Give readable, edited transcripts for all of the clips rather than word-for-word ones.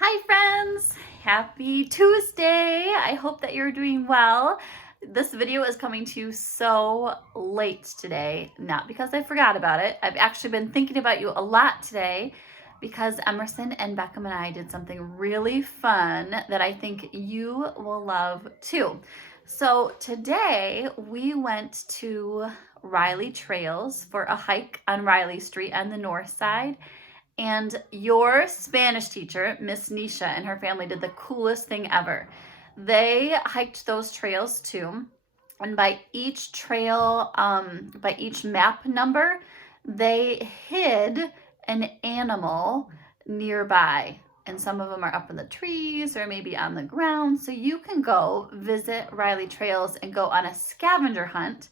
Hi friends! Happy Tuesday! I hope that you're doing well. This video is coming to you so late today, not because I forgot about it. I've actually been thinking about you a lot today because Emerson and Beckham and I did something really fun that I think you will love too. So today we went to Riley Trails for a hike on Riley Street on the north side. And your Spanish teacher, Miss Nisha, and her family did the coolest thing ever. They hiked those trails too. And by each trail, by each map number, they hid an animal nearby. And some of them are up in the trees or maybe on the ground. So you can go visit Riley Trails and go on a scavenger hunt.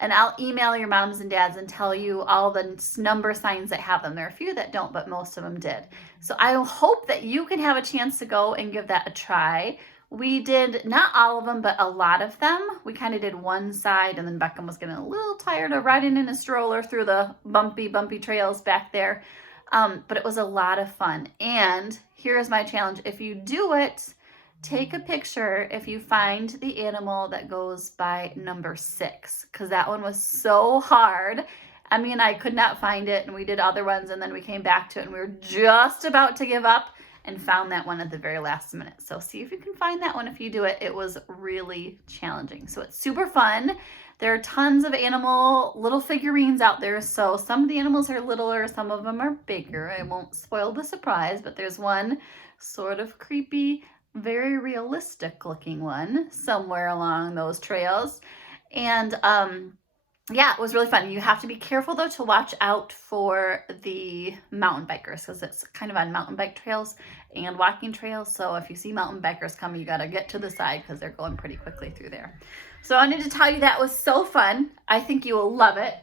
And I'll email your moms and dads and tell you all the number signs that have them. There are a few that don't, but most of them did. So I hope that you can have a chance to go and give that a try. We did not all of them, but a lot of them. We kind of did one side, and then Beckham was getting a little tired of riding in a stroller through the bumpy trails back there. But it was a lot of fun. And here's my challenge. If you do it, take a picture if you find the animal that goes by number 6, because that one was so hard. Emmy and I could not find it, and we did other ones, and then we came back to it, and we were just about to give up and found that one at the very last minute. So see if you can find that one if you do it. It was really challenging. So it's super fun. There are tons of animal little figurines out there. So some of the animals are littler, some of them are bigger. I won't spoil the surprise, but there's one sort of creepy, very realistic looking one somewhere along those trails. And yeah, it was really fun. You have to be careful though to watch out for the mountain bikers, because it's kind of on mountain bike trails and walking trails. So if you see mountain bikers coming, you got to get to the side because they're going pretty quickly through there. So I wanted to tell you that was so fun. I think you will love it.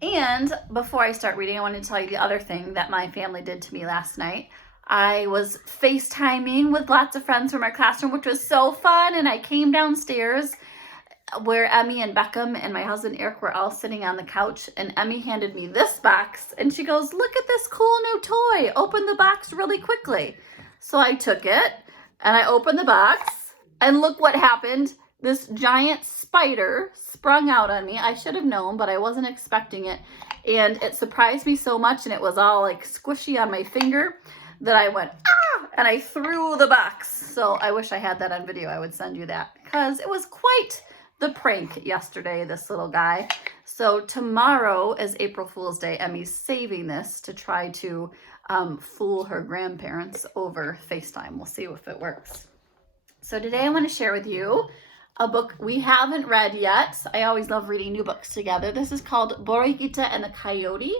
And before I start reading, I wanted to tell you the other thing that my family did to me last night. I was FaceTiming with lots of friends from our classroom, which was so fun. And I came downstairs where Emmy and Beckham and my husband Eric were all sitting on the couch, and Emmy handed me this box and she goes, "Look at this cool new toy. Open the box really quickly." So I took it and I opened the box, and look what happened. This giant spider sprung out on me. I should have known, but I wasn't expecting it. And it surprised me so much, and it was all like squishy on my finger that I went, ah, and I threw the box. So I wish I had that on video. I would send you that because it was quite the prank yesterday, this little guy. So tomorrow is April Fool's Day. Emmy's saving this to try to fool her grandparents over FaceTime. We'll see if it works. So today I want to share with you a book we haven't read yet. I always love reading new books together. This is called Borreguita and the Coyote.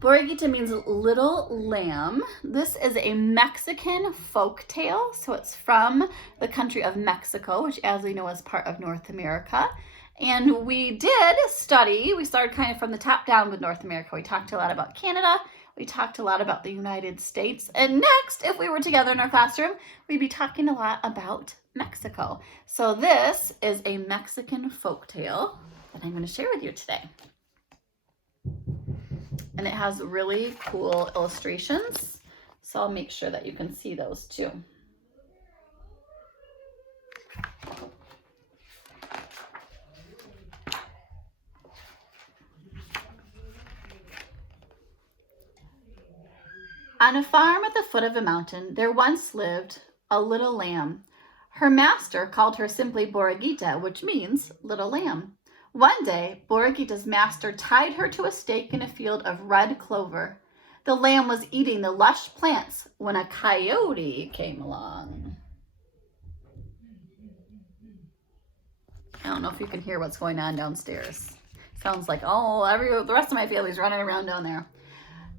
Borreguita means little lamb. This is a Mexican folk tale. So it's from the country of Mexico, which, as we know, is part of North America. And we did study. We started kind of from the top down with North America. We talked a lot about Canada. We talked a lot about the United States. And next, if we were together in our classroom, we'd be talking a lot about Mexico. So this is a Mexican folk tale that I'm going to share with you today. And it has really cool illustrations. So I'll make sure that you can see those too. On a farm at the foot of a mountain, there once lived a little lamb. Her master called her simply Borreguita, which means little lamb. One day, Borreguita's master tied her to a stake in a field of red clover. The lamb was eating the lush plants when a coyote came along. I don't know if you can hear what's going on downstairs. Sounds like, the rest of my family's running around down there.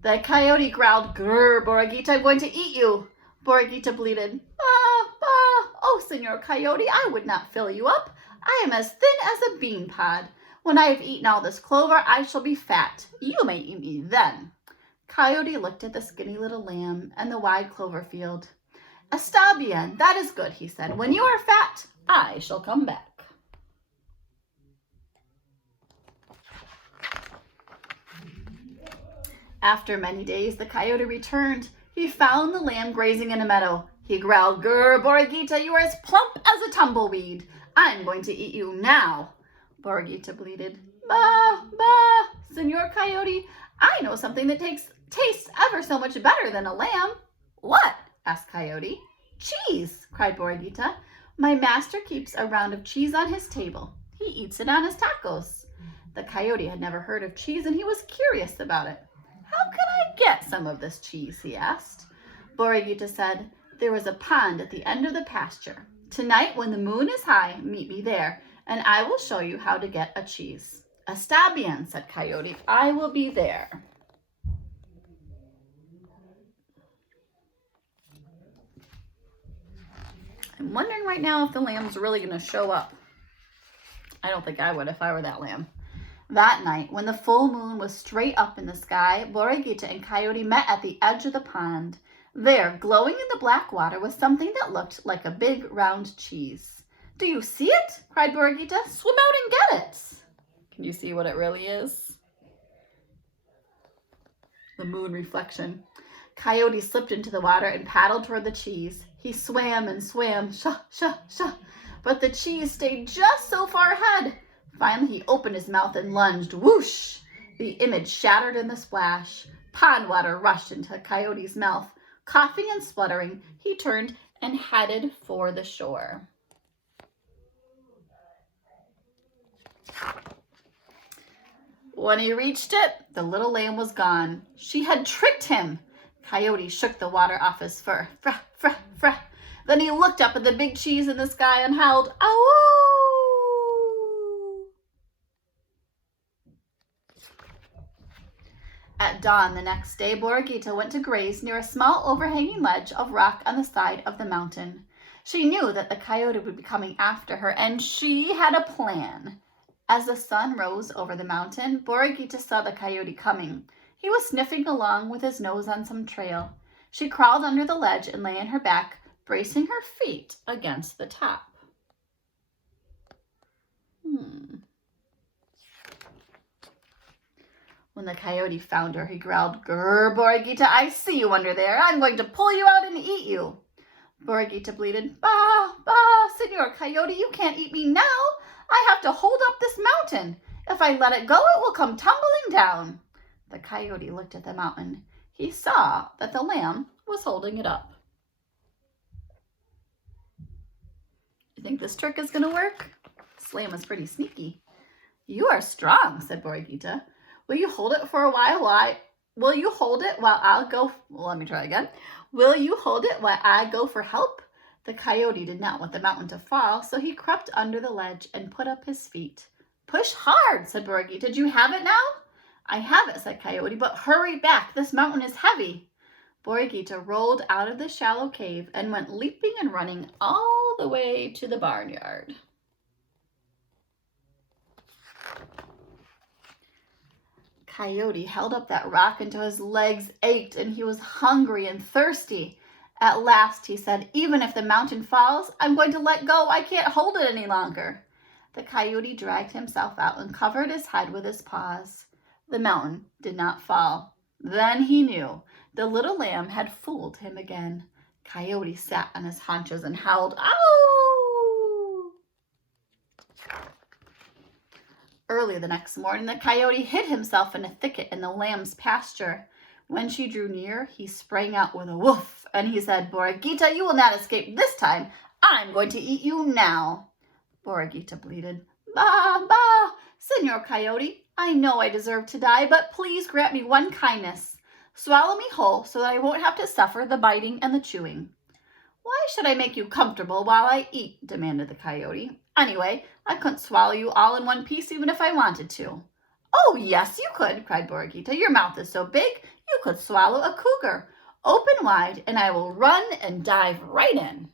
The coyote growled, "Grr, Borreguita, I'm going to eat you." Borreguita bleated, "Bah, bah, oh, Senor Coyote, I would not fill you up. I am as thin as a bean pod. When I have eaten all this clover, I shall be fat. You may eat me then." Coyote looked at the skinny little lamb and the wide clover field. "Está bien, that is good," he said. "When you are fat, I shall come back." After many days, the coyote returned. He found the lamb grazing in a meadow. He growled, "Grr, Borreguita, you are as plump as a tumbleweed. I'm going to eat you now." Borreguita bleated, "Bah, bah, Senor Coyote, I know something that tastes ever so much better than a lamb." "What?" asked Coyote. "Cheese," cried Borreguita. "My master keeps a round of cheese on his table. He eats it on his tacos." The Coyote had never heard of cheese, and he was curious about it. "How can I get some of this cheese?" he asked. Borreguita said, "There is a pond at the end of the pasture. Tonight, when the moon is high, meet me there, and I will show you how to get a cheese." "Está bien," said Coyote. "I will be there." I'm wondering right now if the lamb's really going to show up. I don't think I would if I were that lamb. That night, when the full moon was straight up in the sky, Borreguita and Coyote met at the edge of the pond. There, glowing in the black water, was something that looked like a big round cheese. "Do you see it?" cried Borreguita. "Swim out and get it." Can you see what it really is? The moon reflection. Coyote slipped into the water and paddled toward the cheese. He swam and swam, sha, sha, sha, but the cheese stayed just so far ahead. Finally, he opened his mouth and lunged. Whoosh! The image shattered in the splash. Pond water rushed into Coyote's mouth. Coughing and spluttering, he turned and headed for the shore. When he reached it, the little lamb was gone. She had tricked him. Coyote shook the water off his fur. Frah, frah, frah. Then he looked up at the big cheese in the sky and howled, "Ow!" At dawn the next day, Borreguita went to graze near a small overhanging ledge of rock on the side of the mountain. She knew that the coyote would be coming after her, and she had a plan. As the sun rose over the mountain, Borreguita saw the coyote coming. He was sniffing along with his nose on some trail. She crawled under the ledge and lay on her back, bracing her feet against the top. When the coyote found her, he growled, "Grr, Borreguita, I see you under there. I'm going to pull you out and eat you." Borreguita bleated, "Bah, bah, Senor Coyote, you can't eat me now. I have to hold up this mountain. If I let it go, it will come tumbling down." The coyote looked at the mountain. He saw that the lamb was holding it up. You think this trick is going to work? This lamb is pretty sneaky. "You are strong," said Borreguita. "Will you hold it for a while? Will you hold it while I'll go? Let me try again. Will you hold it while I go for help?" The coyote did not want the mountain to fall, so he crept under the ledge and put up his feet. "Push hard," said Borreguita. "Do you have it now?" "I have it," said Coyote, "but hurry back. This mountain is heavy." Borreguita rolled out of the shallow cave and went leaping and running all the way to the barnyard. Coyote held up that rock until his legs ached and he was hungry and thirsty. At last he said, "Even if the mountain falls, I'm going to let go. I can't hold it any longer." The coyote dragged himself out and covered his head with his paws. The mountain did not fall. Then he knew the little lamb had fooled him again. Coyote sat on his haunches and howled, "Ow!" Early the next morning, the coyote hid himself in a thicket in the lamb's pasture. When she drew near, he sprang out with a woof, and he said, "Borreguita, you will not escape this time. I'm going to eat you now." Borreguita bleated, "Bah, bah, Senor Coyote, I know I deserve to die, but please grant me one kindness. Swallow me whole so that I won't have to suffer the biting and the chewing." "Why should I make you comfortable while I eat?" demanded the coyote. "Anyway, I couldn't swallow you all in one piece even if I wanted to." "Oh, yes, you could," cried Borreguita. "Your mouth is so big, you could swallow a cougar. Open wide, and I will run and dive right in."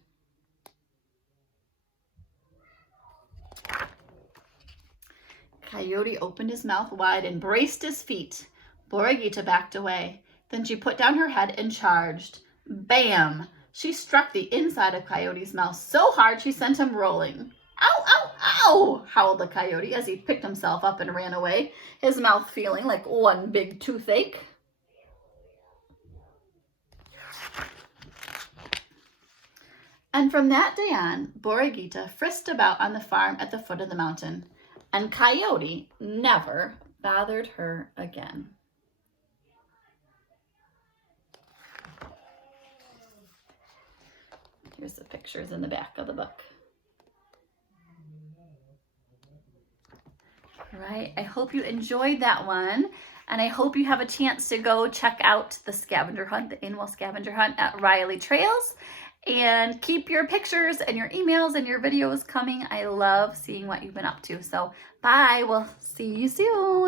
Coyote opened his mouth wide and braced his feet. Borreguita backed away. Then she put down her head and charged. Bam! She struck the inside of Coyote's mouth so hard she sent him rolling. "Ow, ow, ow!" howled the coyote as he picked himself up and ran away, his mouth feeling like one big toothache. And from that day on, Borreguita frisked about on the farm at the foot of the mountain, and Coyote never bothered her again. Here's the pictures in the back of the book. All right, I hope you enjoyed that one, and I hope you have a chance to go check out the scavenger hunt, the annual scavenger hunt at Riley Trails. And keep your pictures and your emails and your videos coming. I love seeing what you've been up to. So bye, we'll see you soon.